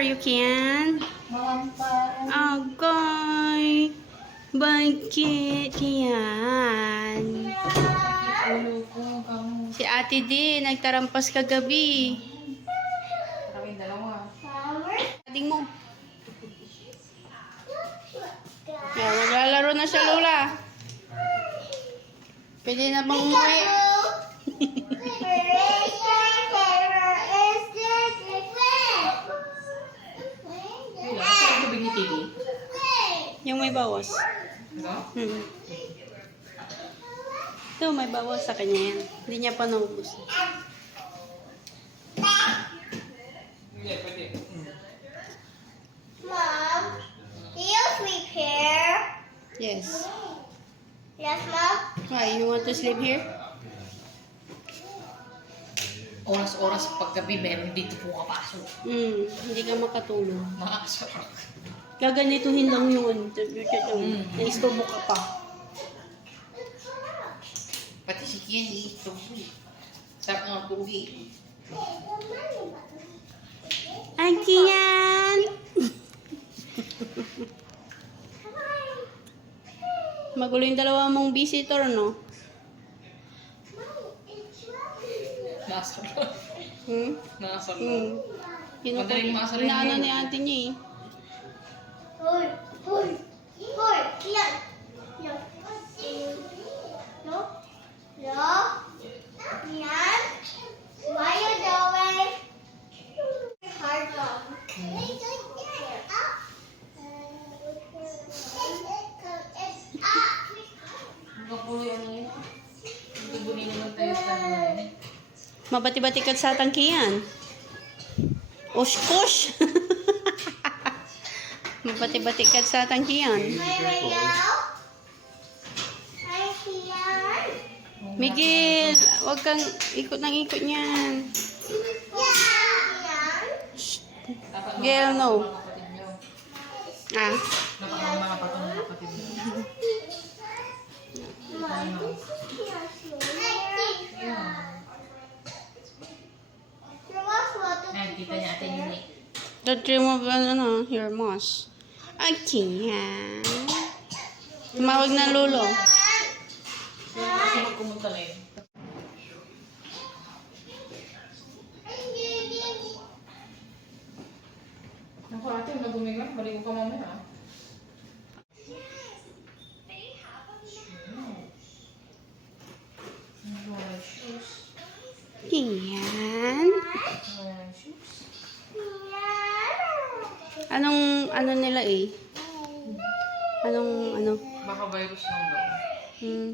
are you, Kian? Agay. Bakit yan? Si Ate D, nagtarampas kagabi. Maraming dalawa. Ading mo. Kaya maglalaro na siya, Lola. Pwede na bang umuwi? Saan ang tubig ni Titi? Yung may bawas. Ano? Ito, may bawas sa kanya yan. Hindi niya pa naubos. Hindi, pwede. Mom, do you sleep here? Yes. Yes, Mom? Why, you want to sleep here? Oras-oras paggabi, meron dito pumapasok. Hindi ka makatulog. Makakasarap. Gaganituhin lang yun. Naisturbo ka pa. Pati si Kian, ito. Sarap ng tubig. Ay, Kian! Magulo yung dalawa mong visitor, no? Nasa loob. Nasa loob. Madaling maasar yun. Inaano ni ate niya eh. Hoy! Hoy! Hoy! Yan! No. No? No? Yan? Why you doing? Hard on. Magkapuloy ano yun? Hindi bunin naman tayo sa ano. Mabati-bati ka sa tangkiyan. Ush-kush! Mabati-bati ka sa tangkiyan. Miguel, wag kang ikot ng ikot niyan. Dapat Gail, no. mga kapatid nyo. Ah? Dapat mga kapatid nyo. Ayan, kita niya atin yun eh. Don't remove your moss. Ay, Kian. Tumawag na lolo. Kasi magkumunta na yun. Naku ate, madumi ka. Baligo ka mamaya. Shoes. Kian. Shoes. Anong nila eh? Anong Baka virus lang daw. Hmm.